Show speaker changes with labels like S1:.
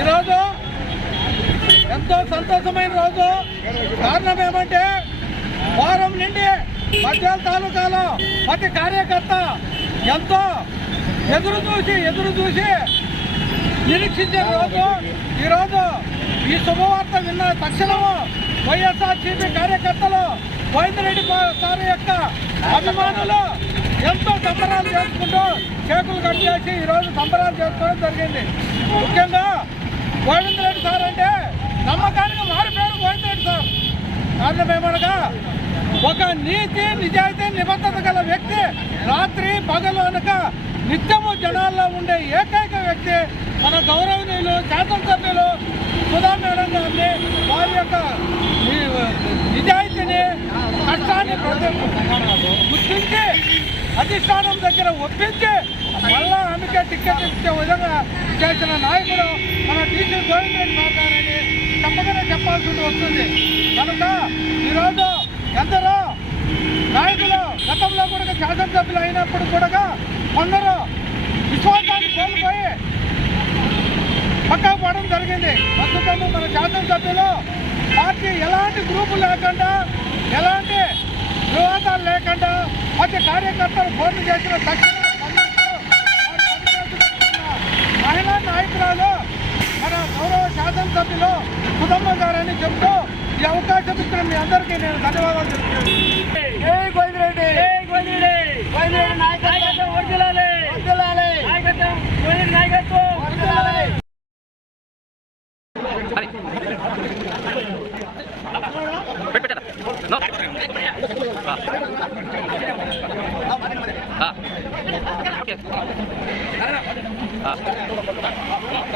S1: ఈరోజు ఎంతో సంతోషమైన రోజు. కారణం ఏమంటే వారం నుండి మధ్యాహ్న తాలూకాలో ప్రతి కార్యకర్త ఎంతో ఎదురు చూసి ఎదురు చూసి నిరీక్షించే రోజు. ఈరోజు ఈ శుభవార్త విన్న తక్షణము వైఎస్ఆర్సీపీ కార్యకర్తలు వైద్యరెడ్డి సార్ యొక్క అభిమానులు ఎంతో సంబరాలు చేసుకుంటూ కేకులు కట్ చేసి ఈరోజు సంబరాలు చేసుకోవడం జరిగింది. ముఖ్యంగా గోవిందరెడ్డి సార్ అంటే నమ్మకానికి మారిపోయారు గోవిందరెడ్డి సార్. కారణం ఏమనగా ఒక నీతి నిజాయితీ నిబద్ధత గల వ్యక్తి రాత్రి పగలు అనక నిత్యము జనాల్లో ఉండే ఏకైక వ్యక్తి మన గౌరవనీయులు శాసనసభ్యులు సుధా మేడం గారిని వారి యొక్క నిజాయితీని కష్టాన్ని ప్రజలు గుర్తించి అధిష్టానం దగ్గర ఒప్పించి మళ్ళా అందుకే టికెట్ ఇచ్చే విధంగా చేసిన నాయకుడు మన టీసీ గోవింద్ రెడ్డి గారని తప్పకుండా చెప్పాల్సి వస్తుంది. కనుక ఈరోజు ఎందరో నాయకులు గతంలో కూడా శాసనసభ్యులు అయినప్పుడు కూడా కొందరు విశ్వాసాన్ని కోల్పోయి పక్కకు పోవడం జరిగింది. ప్రస్తుతము మన శాసనసభ్యులు పార్టీ ఎలాంటి గ్రూపు లేకుండా ఎలాంటి వివాదాలు లేకుండా ప్రతి కార్యకర్తలు ఫోన్లు చేసిన తక్షణం పద్ధతిలో కుటుంబ గారని చెప్తూ ఈ అవకాశం ఇచ్చిన మీ అందరికీ నేను ధన్యవాదాలు చెప్తున్నాను. Ah.